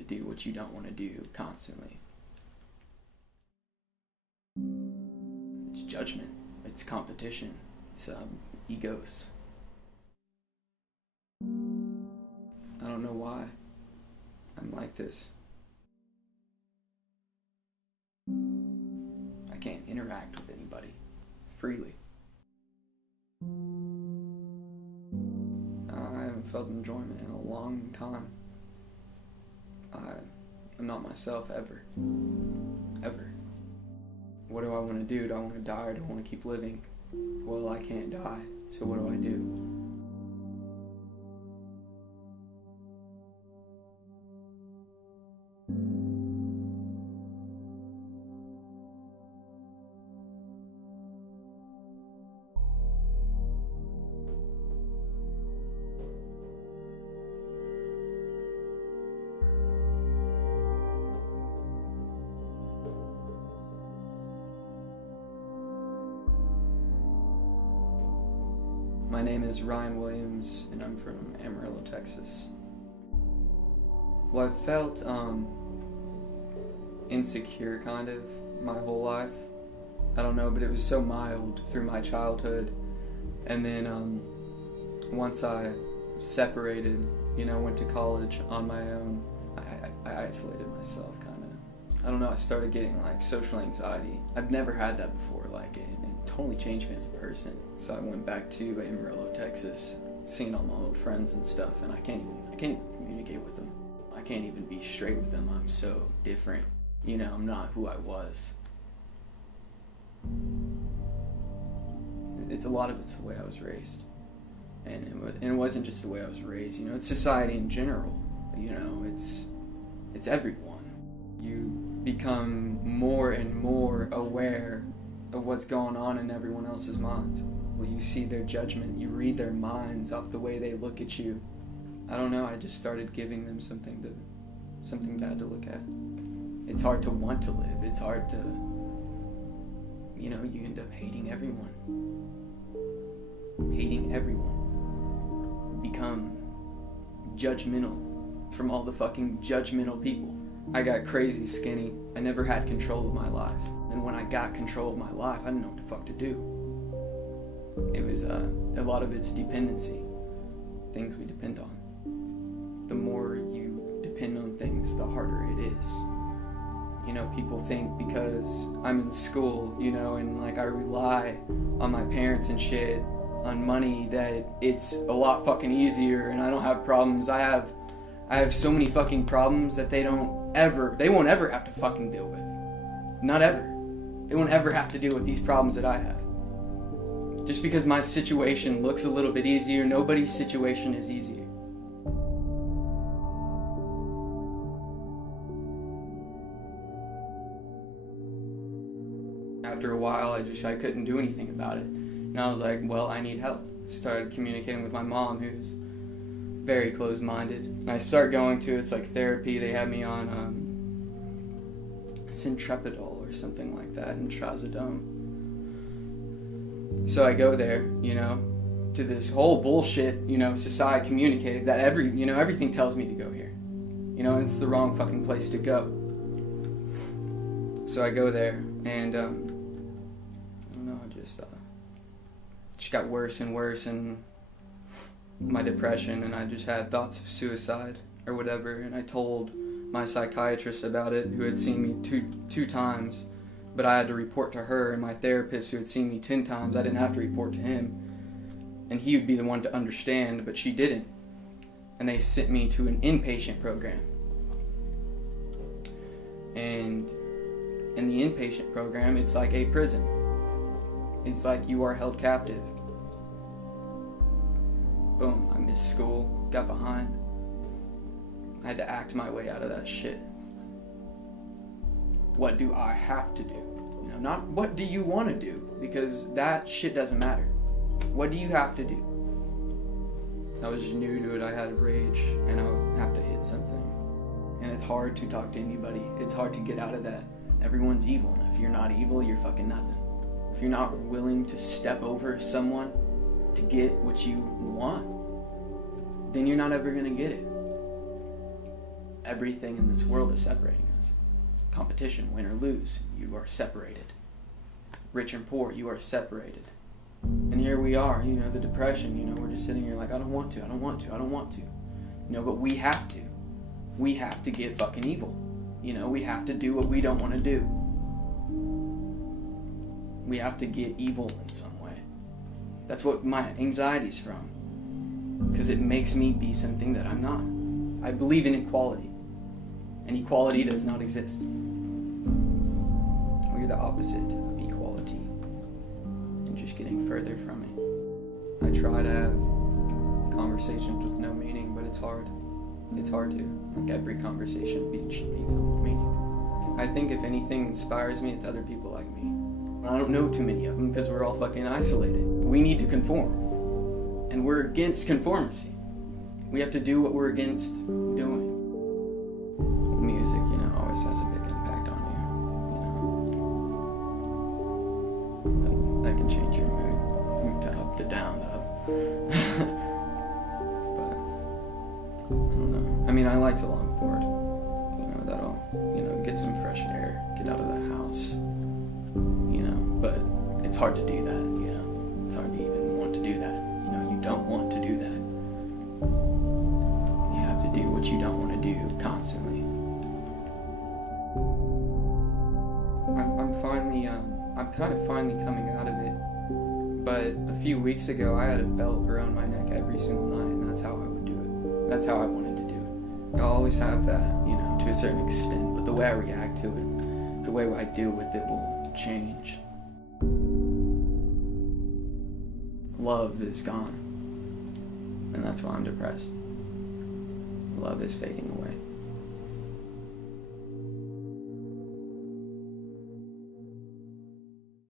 to do what you don't want to do constantly. It's judgment. It's competition. It's egos. I don't know why I'm like this. I can't interact with anybody freely. I haven't felt enjoyment in a long time. I'm not myself ever. Ever. What do I want to do? Do I want to die or do I want to keep living? Well, I can't die, so what do I do? My name is Ryan Williams, and I'm from Amarillo, Texas. Well, I've felt insecure kind of my whole life. I don't know, but it was so mild through my childhood. And then once I separated, went to college on my own, I isolated myself kind of. I don't know, I started getting like social anxiety. I've never had that before, it totally changed me as a person. So I went back to Amarillo, Texas, seeing all my old friends and stuff, and I can't communicate with them. I can't even be straight with them. I'm so different. I'm not who I was. A lot of it's the way I was raised. And it wasn't just the way I was raised, it's society in general. It's everyone. You become more and more aware of what's going on in everyone else's minds. Well, you see their judgment, you read their minds off the way they look at you. I don't know, I just started giving them something bad to look at. It's hard to want to live. It's hard to, you end up hating everyone. Hating everyone. Become judgmental from all the fucking judgmental people. I got crazy skinny. I never had control of my life. And when I got control of my life, I didn't know what the fuck to do. It was, a lot of it's dependency. Things we depend on. The more you depend on things, the harder it is. People think because I'm in school, and I rely on my parents and shit, on money, that it's a lot fucking easier and I don't have problems. I have so many fucking problems that they won't ever have to fucking deal with. Not ever. They won't ever have to deal with these problems that I have. Just because my situation looks a little bit easier, nobody's situation is easier. After a while, I couldn't do anything about it. And I was like, well, I need help. I started communicating with my mom, who's very closed-minded. And I start going to, it's like therapy. They had me on Centrepidol or something like that, and trazodone. So I go there, to this whole bullshit, society communicated that everything tells me to go here. And it's the wrong fucking place to go. So I go there, and I don't know, just got worse and worse, and my depression, and I just had thoughts of suicide or whatever, and I told my psychiatrist about it, who had seen me two times, but I had to report to her, and my therapist, who had seen me 10 times, I didn't have to report to him, and he would be the one to understand, but she didn't, and they sent me to an inpatient program. And in the inpatient program, it's like a prison. It's like you are held captive. Boom, I missed school, got behind. I had to act my way out of that shit. What do I have to do? Not what do you want to do, because that shit doesn't matter. What do you have to do? I was just new to it. I had rage, and I would have to hit something. And it's hard to talk to anybody. It's hard to get out of that. Everyone's evil, and if you're not evil, you're fucking nothing. If you're not willing to step over someone to get what you want, then you're not ever gonna get it. everything in this world is separating us. Competition, win or lose, you are separated. Rich and poor, you are separated. And here we are, the depression, we're just sitting here like, I don't want to. But we have to. We have to get fucking evil. We have to do what we don't want to do. We have to get evil in some way. That's what my anxiety's from. Because it makes me be something that I'm not. I believe in equality. And equality does not exist. We're the opposite of equality. And just getting further from it. I try to have conversations with no meaning, but it's hard. It's hard to. Like every conversation should be filled with meaning. I think if anything inspires me, it's other people like me. I don't know too many of them because we're all fucking isolated. We need to conform. And we're against conformity. We have to do what we're against doing. Music, always has a big impact on you. That can change your mood. To up to down to up. But, I don't know. I like to longboard. That'll, get some fresh air, get out of the house. But it's hard to do that, It's hard to even want to do that. You don't want to do that. You have to do what you don't want to do constantly. I'm kind of finally coming out of it. But a few weeks ago, I had a belt around my neck every single night, and that's how I would do it. That's how I wanted to do it. I'll always have that, to a certain extent, but the way I react to it, the way I deal with it will change. Love is gone, and that's why I'm depressed. Love is fading away.